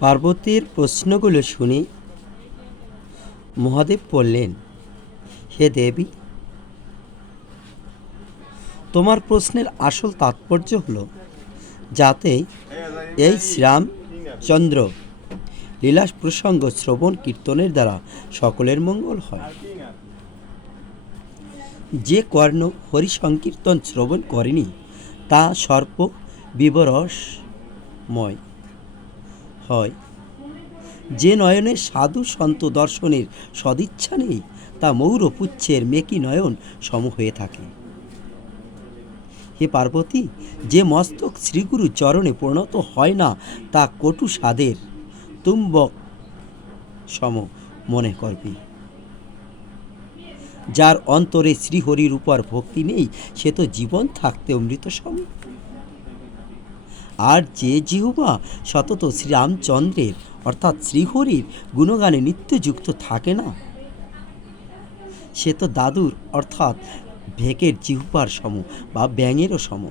পার্বতীর প্রশ্নগুলো শুনে মহাদেব বললেন, হে দেবী, তোমার প্রশ্নের আসল তাৎপর্য হলো যাতে এই শ্রীরামচন্দ্র লীলা প্রসঙ্গ শ্রবণ কীর্তনের দ্বারা সকলের মঙ্গল হয়। যে কর্ণ হরিসংকীর্তন শ্রবণ করেনি তা সর্প বিবরসময় হয়। যে নয়নের সাধু সন্ত দর্শনের সদিচ্ছা নেই তা মৌরপুচ্ছের মেকি নয়ন সম হয়ে থাকে। হে পার্বতী, যে মস্তক শ্রীগুরু চরণে পরিণত হয় না তা কটু স্বাদের তুম্বক সম মনে করবে। যার অন্তরে শ্রীহরির উপর ভক্তি নেই সে তো জীবন থাকতে অমৃত সম। আর যে জিহ্বা সতত শ্রীরামচন্দ্রের অর্থাৎ শ্রীহরির গুণগানে নিত্যযুক্ত থাকে না সে তো দাদুর অর্থাৎ ভেকের জিহ্বার সম বা ব্যাঙেরও সম।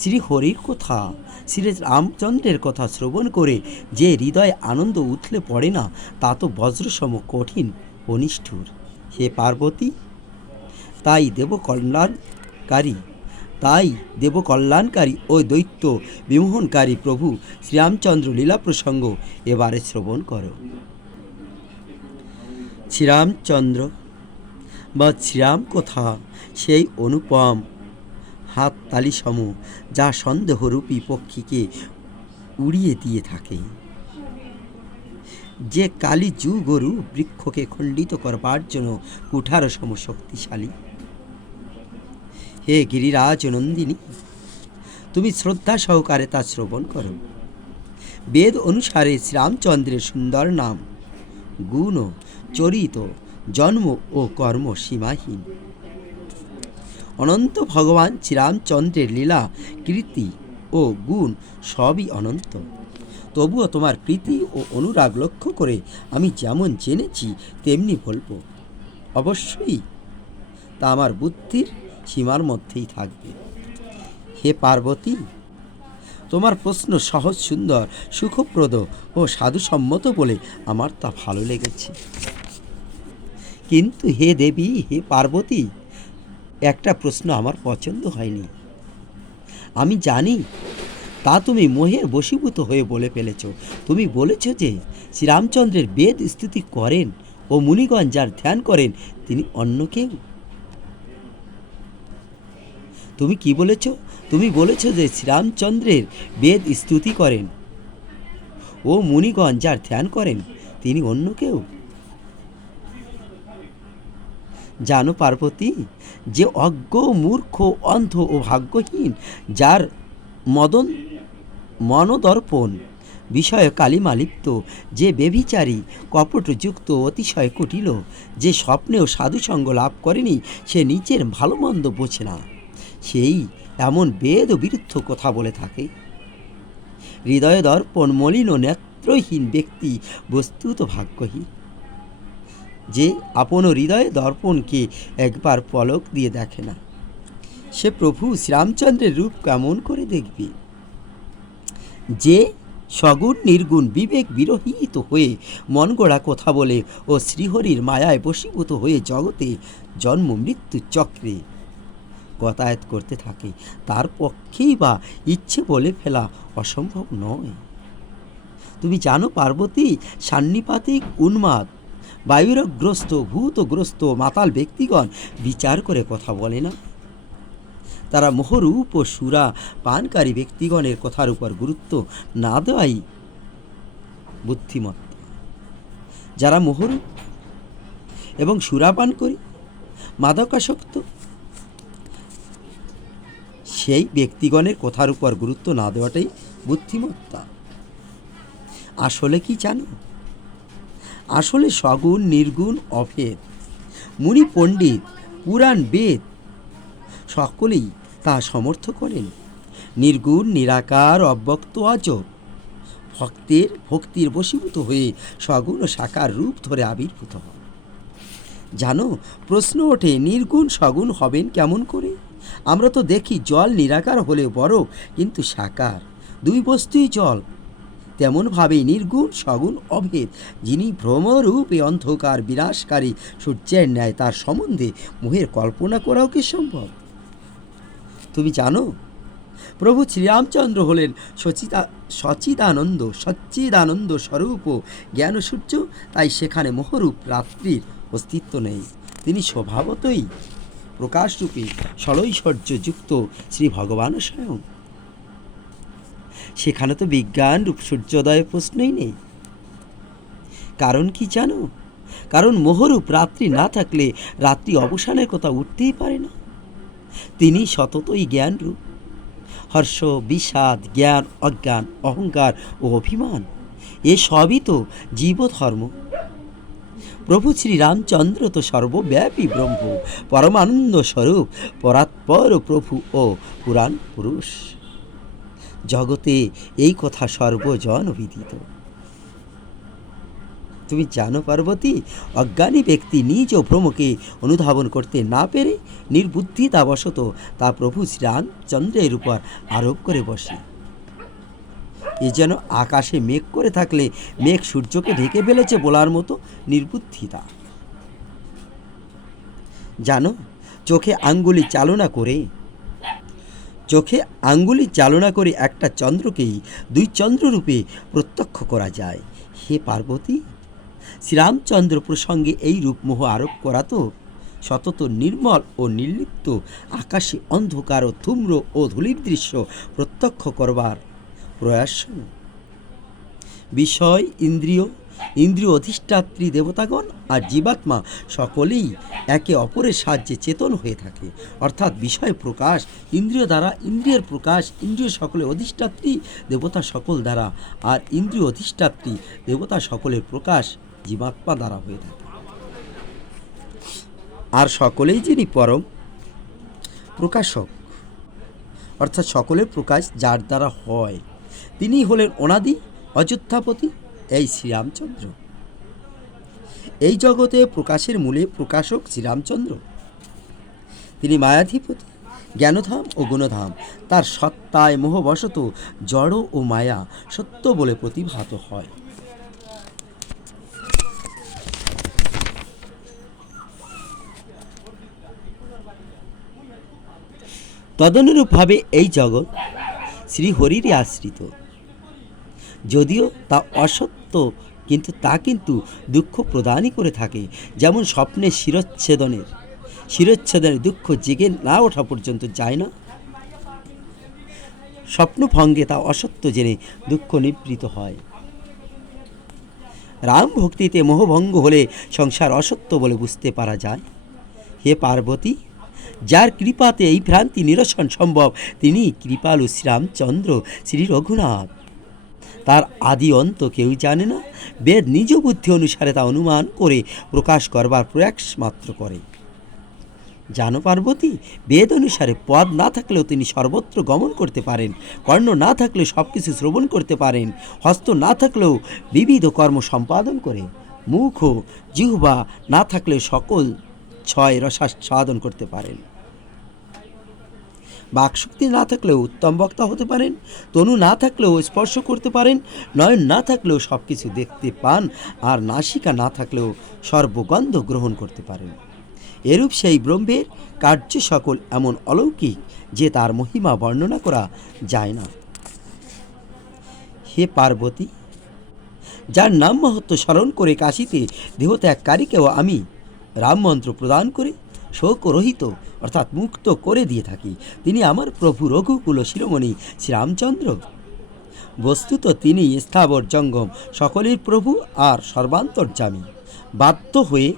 শ্রীহরির কথা, শ্রীরামচন্দ্রের কথা শ্রবণ করে যে হৃদয়ে আনন্দ উথলে পড়ে না তা তো বজ্রসম কঠিন ও নিষ্ঠুর। হে পার্বতী, তাই দেবকল্যাণকারী ও দৈত্য বিমোহনকারী প্রভু শ্রীরামচন্দ্র লীলা প্রসঙ্গ এবারে শ্রবণ করো। শ্রীরামচন্দ্র বা শ্রীরাম কথা সেই অনুপম হাততালি সম যা সন্দেহরূপী পক্ষীকে উড়িয়ে দিয়ে থাকে, যে কালী যুগরু বৃক্ষকে খণ্ডিত করবার জন্য কুঠার সম শক্তিশালী। হে গিরিরাজ নন্দিনী, তুমি শ্রদ্ধা সহকারে তা শ্রবণ করো। বেদ অনুসারে শ্রীরামচন্দ্রের সুন্দর নাম, গুণ, চরিত, জন্ম ও কর্ম সীমাহীন। অনন্ত ভগবান শ্রীরামচন্দ্রের লীলা, কীর্তি ও গুণ সবই অনন্ত। তবুও তোমার প্রীতি ও অনুরাগ লক্ষ্য করে আমি যেমন জেনেছি তেমনি বলবো। অবশ্যই তা আমার বুদ্ধির সীমার মধ্যেই থাকবে। হে পার্বতী, তোমার প্রশ্ন সহজ, সুন্দর, সুখপ্রদ ও সাধুসম্মত বলে আমার তা ভালো লেগেছে। কিন্তু হে দেবী, হে পার্বতী, একটা প্রশ্ন আমার পছন্দ হয়নি। আমি জানি তা তুমি মোহের বশীভূত হয়ে বলে ফেলেছ। তুমি বলেছ যে শ্রীরামচন্দ্রের বেদ স্তুতি করেন ও মুনিগণ যার ধ্যান করেন তিনি অন্য কেউ। তুমি কি বলেছ? তুমি বলেছ যে শ্রীরামচন্দ্রের বেদ স্তুতি করেন ও মুনিগণ যার ধ্যান করেন তিনি অন্য কেউ। জানো পার্বতী, যে অজ্ঞ, মূর্খ, অন্ধ ও ভাগ্যহীন, যার মনোদর্পণ বিষয় কালিমালিপ্ত, যে বেভিচারী, কপটযুক্ত, অতিশয় কুটিল, যে স্বপ্নেও সাধুসঙ্গ লাভ করেনি, সে নিজের ভালো মন্দ বোঝে না, সেই এমন বেদ বিরুদ্ধ কথা বলে থাকে। হৃদয় দর্পণ মলিন ও নেত্রহীন ব্যক্তি বস্তুত ভাগ্যহীন। যে আপন হৃদয় দর্পণকে একবার পলক দিয়ে দেখে না সে প্রভু শ্রীরামচন্দ্রের রূপ কেমন করে দেখবে? যে সগুণ নির্গুণ বিবেক বিরহিত হয়ে মন গড়া কথা বলে ও শ্রীহরির মায়ায় বশীভূত হয়ে জগতে জন্ম মৃত্যু চক্রে গতায়াত করতে থাকে, তার পক্ষেই বা ইচ্ছে বলে ফেলা অসম্ভব নয়। তুমি জানো পার্বতী, সান্নিপাতিক, উন্মাদ, বায়ুরগ্রস্ত, ভূতগ্রস্ত মাতাল ব্যক্তিগণ বিচার করে কথা বলে না। তারা মোহরূপ ও সুরা পানকারী ব্যক্তিগণের কথার উপর গুরুত্ব না দেওয়াই বুদ্ধিমত্তা। যারা মোহরূপ এবং সুরাপান করি, মাদকাসক্ত, সেই ব্যক্তিগণের কথার উপর গুরুত্ব না দেওয়াটাই বুদ্ধিমত্তা। আসলে কি জানো? আসলে সগুণ, নির্গুণ, অভেদ, মুনি, পণ্ডিত, পুরাণ, বেদ সকলেই তা সমর্থ করেন। নির্গুণ, নিরাকার, অব্যক্ত, অজর ভক্তির বশীভূত হয়ে সগুণ ও সাকার রূপ ধরে আবির্ভূত হন। জানো, প্রশ্ন ওঠে নির্গুণ সগুণ হবেন কেমন করে? আমরা তো দেখি জল নিরাকার হলেও বরফ কিন্তু সাকার, দুই বস্তুই জল। তেমনভাবেই নির্গুণ সগুণ অভেদ যিনি ভ্রমরূপে অন্ধকার বিনাশকারী সূর্যের ন্যায়, তার সম্বন্ধে মোহের কল্পনা করাও কি সম্ভব? তুমি জানো, প্রভু শ্রীরামচন্দ্র হলেন সচ্চিদানন্দ স্বরূপ জ্ঞান সূর্য, তাই সেখানে মোহরূপ রাত্রির অস্তিত্ব নেই। তিনি স্বভাবতই প্রকাশরূপে ষড়ৈশ্বর্যযুক্ত শ্রী ভগবান স্বয়ং। সেখানে তো বিজ্ঞান রূপ সূর্যোদয়ের প্রশ্নই নেই। কারণ কি জানো? কারণ মোহরূপ রাত্রি না থাকলে রাত্রি অবসানের কথা উঠতেই পারে না। তিনি সততই জ্ঞানরূপ। হর্ষ, বিষাদ, জ্ঞান, অজ্ঞান, অহংকার ও অভিমান, এ সবই তো জীবধর্ম। প্রভু শ্রীরামচন্দ্র তো সর্বব্যাপী ব্রহ্ম, পরমানন্দ স্বরূপ, পরাৎপর প্রভু ও পুরাণ পুরুষ। জগতে এই কথা সর্বজন বিদিত। তুমি জানো পার্বতী, অজ্ঞানী ব্যক্তি নিজ ভ্রমকে অনুধাবন করতে না পেরে নির্বুদ্ধিতাবশত তা প্রভু শ্রীরামচন্দ্রের উপর আরোপ করে বসে। এ যেন আকাশে মেঘ করে থাকলে মেঘ সূর্যকে ঢেকে ফেলেছে বলার মতো নির্বুদ্ধিতা। জানো, চোখে আঙ্গুলি চালনা করে একটা চন্দ্রকেই দুই চন্দ্ররূপে প্রত্যক্ষ করা যায়। হে পার্বতী, শ্রীরামচন্দ্র প্রসঙ্গে এই রূপমোহ আরোপ করা তো সতত নির্মল ও নির্লিপ্ত আকাশে অন্ধকার ও ধূম্র ও ধূলির দৃশ্য প্রত্যক্ষ করবার প্রয়াস। বিষয় ইন্দ্রিয় অধিষ্ঠাত্রী দেবতাগণ আর জীবাত্মা সকলেই একে অপরের সাহায্যে চেতন হয়ে থাকে। অর্থাৎ বিষয় প্রকাশ ইন্দ্রিয় দ্বারা, ইন্দ্রিয়ের প্রকাশ ইন্দ্রিয় সকলের অধিষ্ঠাত্রী দেবতা সকল দ্বারা, আর ইন্দ্রিয় অধিষ্ঠাত্রী দেবতা সকলের প্রকাশ জীবাত্মা দ্বারা হয়ে থাকে। আর সকলেই যিনি পরম প্রকাশক, অর্থাৎ সকলের প্রকাশ যার দ্বারা হয়, তিনি হলেন অনাদি অযোধ্যাপতি এই শ্রীরামচন্দ্র। এই জগতে প্রকাশের মূলে প্রকাশক শ্রীরামচন্দ্র। তিনি মায়াধিপতি, জ্ঞানধাম ও গুণধাম। তার সত্তায় মোহবশত জড় ও মায়া সত্য বলে প্রতিভাত হয়। তদনুরূপভাবে এই জগৎ শ্রীহরিরই আশ্রিত। যদিও তা অসত্য, কিন্তু তা কিন্তু দুঃখ প্রদানই করে থাকে। যেমন স্বপ্নে শিরচ্ছেদনের দুঃখ জেগে না ওঠা পর্যন্ত যায় না, স্বপ্নভঙ্গে তা অসত্য জেনে দুঃখ নিবৃত হয়। রাম ভক্তিতে মোহভঙ্গ হলে সংসার অসত্য বলে বুঝতে পারা যায়। হে পার্বতী, যার কৃপাতে এই ভ্রান্তি নিরসন সম্ভব, তিনি কৃপালু শ্রীরামচন্দ্র, শ্রী রঘুনাথ। তার আদি অন্ত কেউ জানে না। বেদ নিজ বুদ্ধি অনুসারে তা অনুমান করে প্রকাশ করবার প্রয়াস মাত্র করে। জানো পার্বতী, বেদ অনুসারে পদ না থাকলেও তিনি সর্বত্র গমন করতে পারেন, কর্ণ না থাকলেও সব কিছু শ্রবণ করতে পারেন, হস্ত না থাকলেও বিবিধ কর্ম সম্পাদন করে, মুখ ও জিহ্বা না থাকলেও সকল ছয় রসাস্বাদন করতে পারেন, বাকশক্তি না থাকলেও উত্তম বক্তা হতে পারেন, তনু না থাকলেও স্পর্শ করতে পারেন, নয়ন না থাকলেও সব কিছু দেখতে পান, আর নাসিকা না থাকলেও সর্বগন্ধ গ্রহণ করতে পারেন। এরূপ সেই ব্রহ্মের কার্য সকল এমন অলৌকিক যে তার মহিমা বর্ণনা করা যায় না। হে পার্বতী, যার নাম মাহাত্ম্য স্মরণ করে কাশীতে দেহত্যাগকারীকেও আমি রাম মন্ত্র প্রদান করে শোকরহিত অর্থাৎ মুক্ত করে দিয়ে থাকি, তিনি আমার প্রভু রঘুকুল শিরোমণি শ্রীরামচন্দ্র। বস্তুত তিনি স্থাবর জঙ্গম সকলের প্রভু আর সর্বান্তর্যামী। বাধ্য হয়ে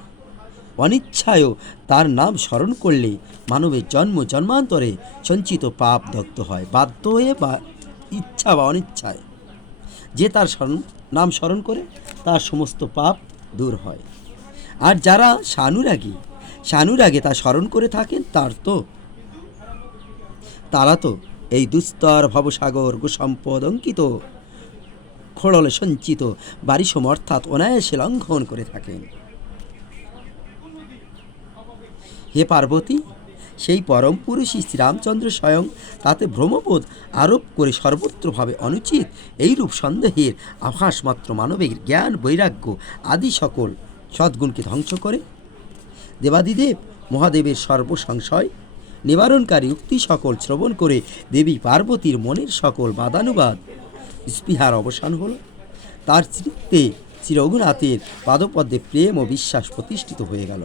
অনিচ্ছায়ও তার নাম স্মরণ করলে মানবের জন্ম জন্মান্তরে সঞ্চিত পাপ দগ্ধ হয়। বাধ্য হয়ে বা ইচ্ছা বা অনিচ্ছায় যে তার নাম স্মরণ করে তার সমস্ত পাপ দূর হয়। আর যারা সানুরাগে তা স্মরণ করে থাকেন তারা তো এই দুস্তর ভবসাগর গোসম্পদ অঙ্কিত খোড়লে সঞ্চিত বারিশম অর্থাৎ অনায়াসে লঙ্ঘন করে থাকেন। হে পার্বতী, সেই পরম পুরুষই শ্রীরামচন্দ্র স্বয়ং তাতে ভ্রমবোধ আরোপ করে সর্বত্রভাবে অনুচিত এইরূপ সন্দেহের আভাস মাত্র মানবের জ্ঞান বৈরাগ্য আদি সকল সদ্গুণকে ধ্বংস করে। দেবাদিদেব মহাদেবের সর্বসংশয় নিবারণকারী উক্তি সকল শ্রবণ করে দেবী পার্বতীর মনের সকল বাদানুবাদ স্পৃহার অবসান হল। তার চিত্তে শ্রী রঘুনাথের পাদপদ্মে প্রেম ও বিশ্বাস প্রতিষ্ঠিত হয়ে গেল।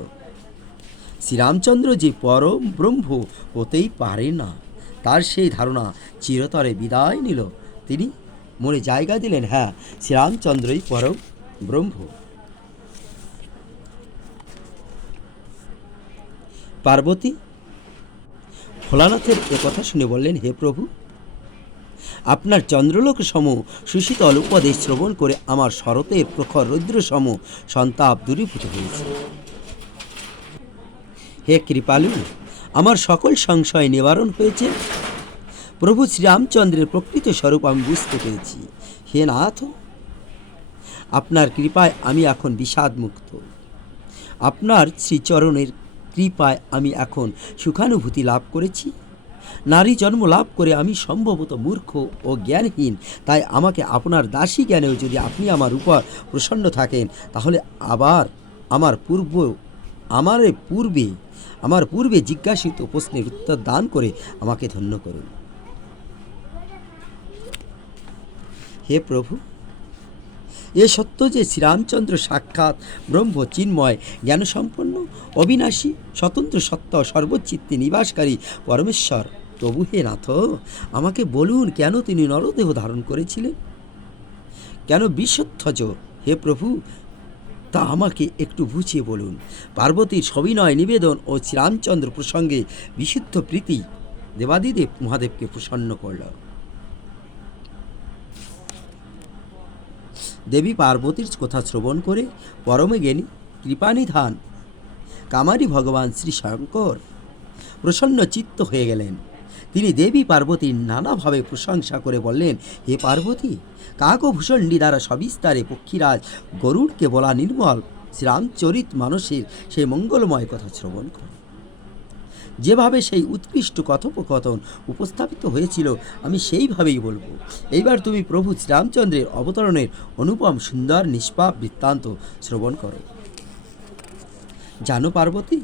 শ্রীরামচন্দ্র যে পরম ব্রহ্ম হতেই পারে না, তার সেই ধারণা চিরতরে বিদায় নিল। তিনি মনে জায়গা দিলেন, হ্যাঁ, শ্রীরামচন্দ্রই পরম ব্রহ্ম। পার্বতী ভোলানাথের কথা শুনে বললেন, হে প্রভু, আপনার চন্দ্রলোক সম সুশীতল উপদেশ শ্রবণ করে আমার শরতের প্রখর রৌদ্র সম সন্তাপ দূরীভূত হয়েছে। হে কৃপালু, আমার সকল সংশয় নিবারণ হয়েছে। প্রভু শ্রীরামচন্দ্রের প্রকৃত স্বরূপ আমি বুঝতে পেরেছি। হে নাথ, আপনার কৃপায় আমি এখন বিষাদমুক্ত। আপনার শ্রীচরণের কৃপায় আমি এখন সুখানুভূতি লাভ করেছি। নারী জন্ম লাভ করে আমি সম্ভবত মূর্খ ও জ্ঞানহীন, তাই আমাকে আপনার দাসী জ্ঞানেও যদি আপনি আমার উপর প্রসন্ন থাকেন, তাহলে আবার আমার পূর্বে জিজ্ঞাসিত প্রশ্নের উত্তর দান করে আমাকে ধন্য করুন। হে প্রভু, এ সত্য যে শ্রীরামচন্দ্র সাক্ষাৎ ব্রহ্ম চিন্ময় জ্ঞানসম্পন্ন অবিনাশী স্বতন্ত্র সত্য সর্বচিত্তে নিবাসকারী পরমেশ্বর। তবু হে নাথ, আমাকে বলুন, কেন তিনি নরদেহ ধারণ করেছিলেন? কেন বিশুদ্ধজ? হে প্রভু, তা আমাকে একটু বুঝিয়ে বলুন। পার্বতীর সবিনয় নিবেদন ও শ্রীরামচন্দ্র প্রসঙ্গে বিশুদ্ধ প্রীতি দেবাদিদেব মহাদেবকে প্রসন্ন করল। দেবী পার্বতীর কথা শ্রবণ করে পরমে জ্ঞানী কৃপানিধান কামারী ভগবান শ্রী শঙ্কর প্রসন্ন চিত্ত হয়ে গেলেন। তিনি দেবী পার্বতীর নানাভাবে প্রশংসা করে বললেন, হে পার্বতী, কাকভূষণ্ডী দ্বারা সবিস্তারে পক্ষীরাজ গরুড়কে বলা নির্মল শ্রীরামচরিত মানসের সেই মঙ্গলময় কথা শ্রবণ কর। যেভাবে সেই উৎকৃষ্ট কথোপকথন উপস্থাপিত হয়েছিল, আমি সেইভাবেই বলবো। এইবার তুমি প্রভু শ্রীরামচন্দ্রের অবতরণের অনুপম সুন্দর নিষ্পাপ বৃত্তান্ত শ্রবণ করো। জানো পার্বতী,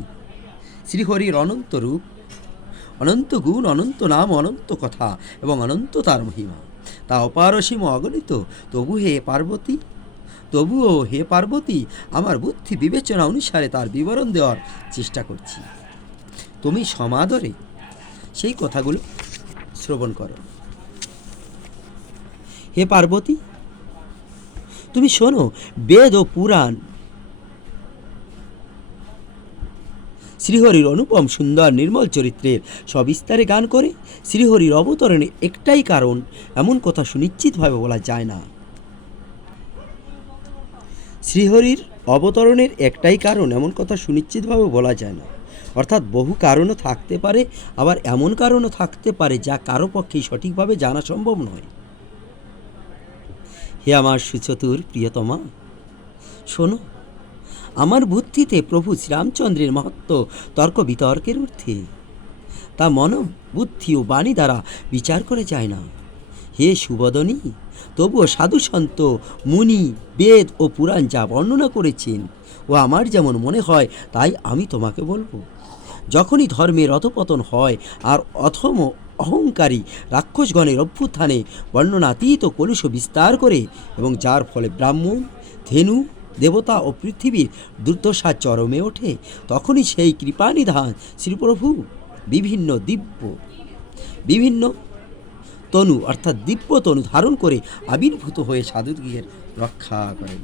শ্রীহরির অনন্ত রূপ, অনন্ত গুণ, অনন্ত নাম, অনন্ত কথা এবং অনন্ত তার মহিমা, তা অপারসীম অগণিত। তবুও হে পার্বতী, আমার বুদ্ধি বিবেচনা অনুসারে তার বিবরণ দেওয়ার চেষ্টা করছি। তুমি সমাদরে সেই কথাগুলো শ্রবণ করো। হে পার্বতী, তুমি শোনো, বেদ ও পুরাণ শ্রীহরির অনুপম সুন্দর নির্মল চরিত্রের সবিস্তারে গান করে। শ্রীহরির অবতরণে একটাই কারণ, এমন কথা সুনিশ্চিতভাবে বলা যায় না। শ্রীহরির অবতরণের একটাই কারণ, এমন কথা সুনিশ্চিতভাবে বলা যায় না। অর্থাৎ বহু কারণও থাকতে পারে, আবার এমন কারণও থাকতে পারে যা কারো পক্ষেই সঠিকভাবে জানা সম্ভব নয়। হে আমার সুচতুর প্রিয়তমা, শোনো, আমার বুদ্ধিতে প্রভু শ্রীরামচন্দ্রের মাহাত্ম্য তর্ক বিতর্কের ঊর্ধ্বে, তা মন বুদ্ধি ও বাণী দ্বারা বিচার করা যায় না। হে সুবদনী, তবুও সাধু সন্ত মুনি বেদ ও পুরাণ যা বর্ণনা করেছেন, ও আমার যেমন মনে হয় তাই আমি তোমাকে বলবো। যখনই ধর্মের অধপতন হয় আর অথম অহংকারী রাক্ষসগণের অভ্যুত্থানে বর্ণনাতীত কলুষ বিস্তার করে, এবং যার ফলে ব্রাহ্মণ, ধেনু, দেবতা ও পৃথিবীর দুর্দশা চরমে ওঠে, তখনই সেই কৃপানিধান শ্রীপ্রভু বিভিন্ন তনু অর্থাৎ দিব্য তনু ধারণ করে আবির্ভূত হয়ে সাধুদিগের রক্ষা করেন।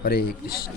হরে কৃষ্ণ।